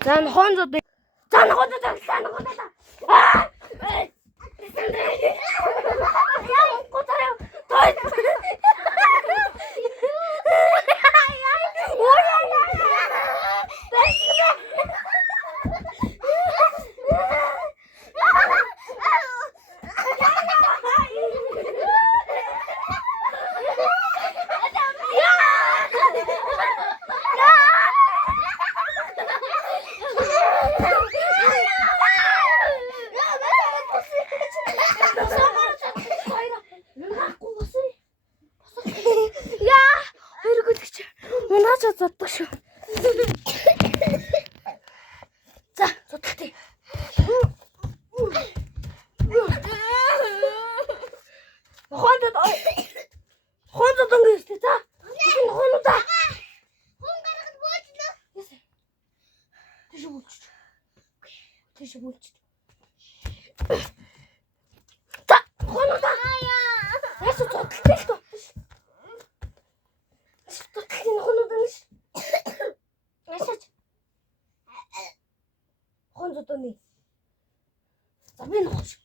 За нохондоо. За нохондоо. Аа! Яа, готая. Той. Зоддог шүү. За, зодтолтой. Хондод өнгөрсөн за. Хондоо. Хон гаргад буучлаа. Тийш буулч. За, хондоо. Яс зодтолтой шүү. Зодтолтой хондоо нэш. Ясаач. Хондодоны. За би нохож.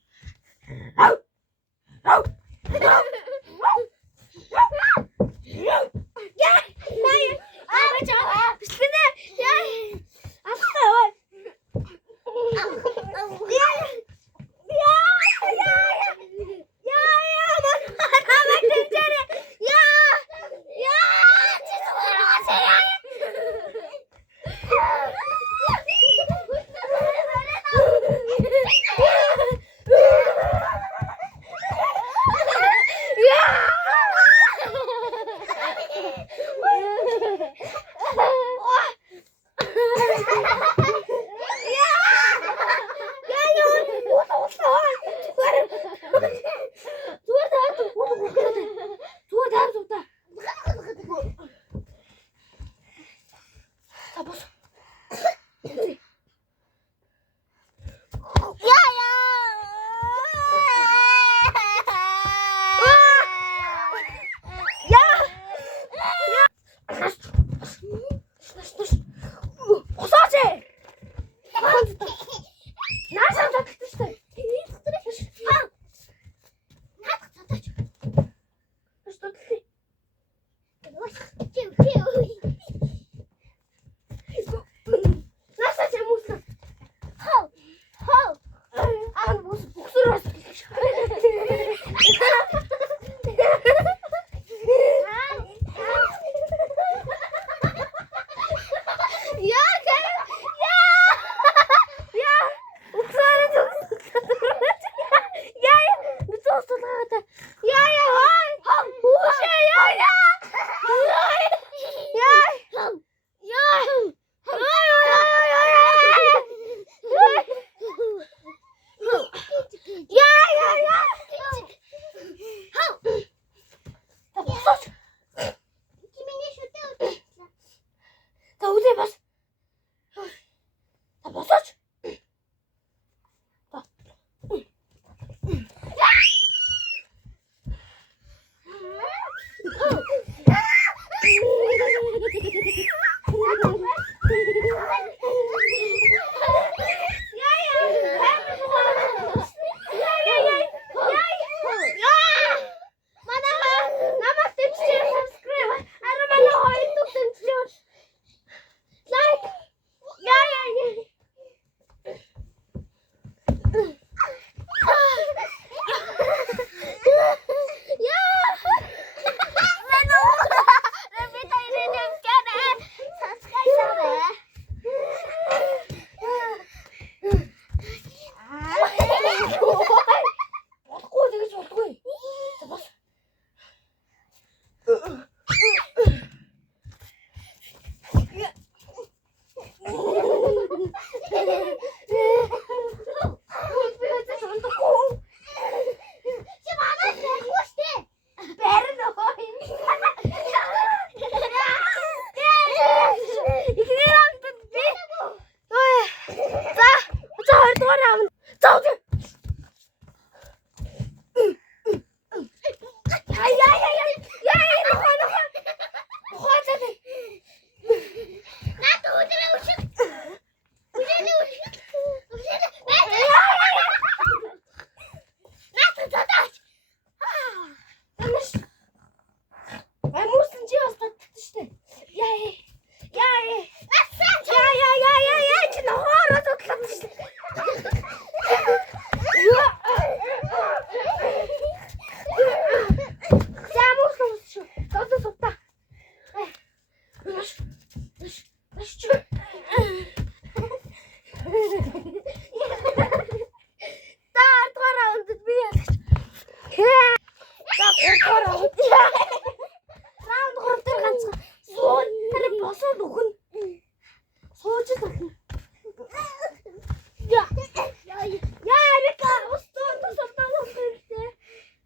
Уучлал болно. Яа. Яа, Рика, устдаа хэрэгтэй.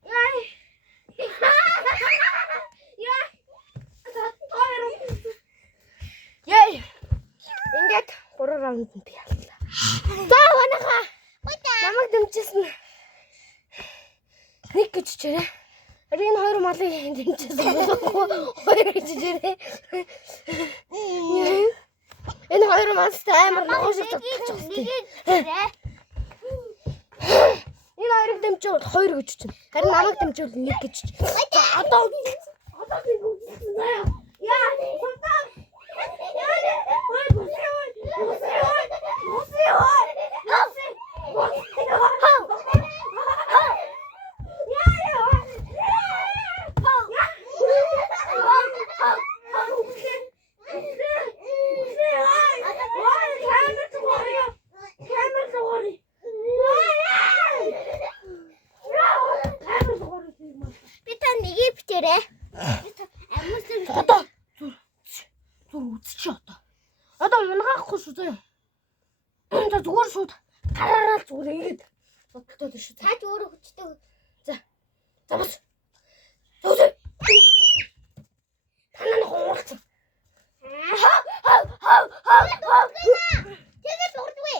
Яа. Яа. Яа. Ингээд 3 раунд нь би яллаа. За ванаха. Намайг дэмжсэн. Нэг гэж чирээ. Энэ хоёр малыг дэмжсэн. Хоёр гэж чирээ. Энэ хоёр малтай амар ногоошиг татчихсан. Энэ хоёрыг дэмжүүл 2 гэж чинь. Харин намайг дэмжүүл 1 гэж чинь. Одоо би үзсэн заяа. Яа, сонтаа. Одоо унгаахгүй шүү заяа. За зүгээр шууд гараараа зүгээр ингээд бодтоод шүү. Цааш өөрөө хүчтэй. За. За бас. Зүг. Танаа хоолч. Тэгээд урдгүй.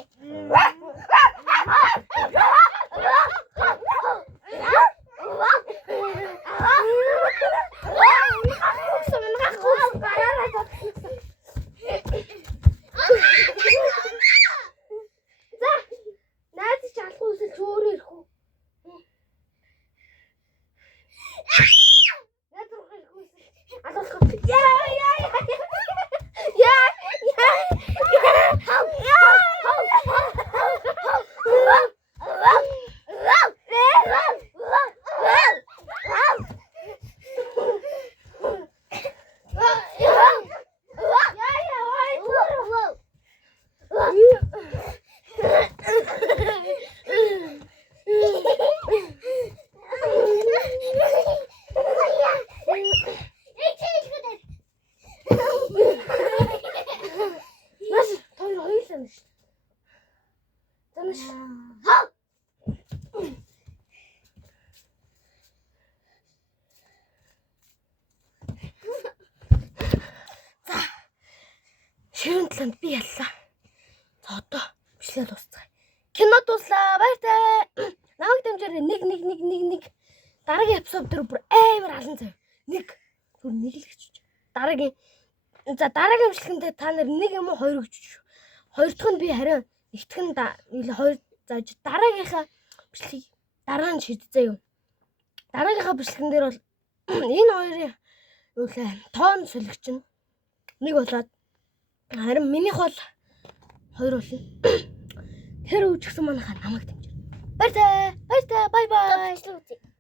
Ширэн таланд би яллаа. За одоо бичлээ дуусцгаая. Кино дуслаа. Баяртай. Намайг дэмжээрэй. Нэг. Дараагийн эпизод дээр бүр амар алан зав. Нэг л гэж. Дараагийн бичлэгэндээ та нар 1 юм уу 2 гэж. Хоёр дахь нь би харин нэгдэх нь хоёр зааж дараагийнхаа бичлэгийг дараа нь шийдцээ юм. Дараагийнхаа бичлэгэн дээр бол энэ хоёрын тоон солигч нь нэг болоод харин минийх бол 2 болно. Тэр үжигсэн манайхаа намайг дэмжээ. Баяртай. Бай бай.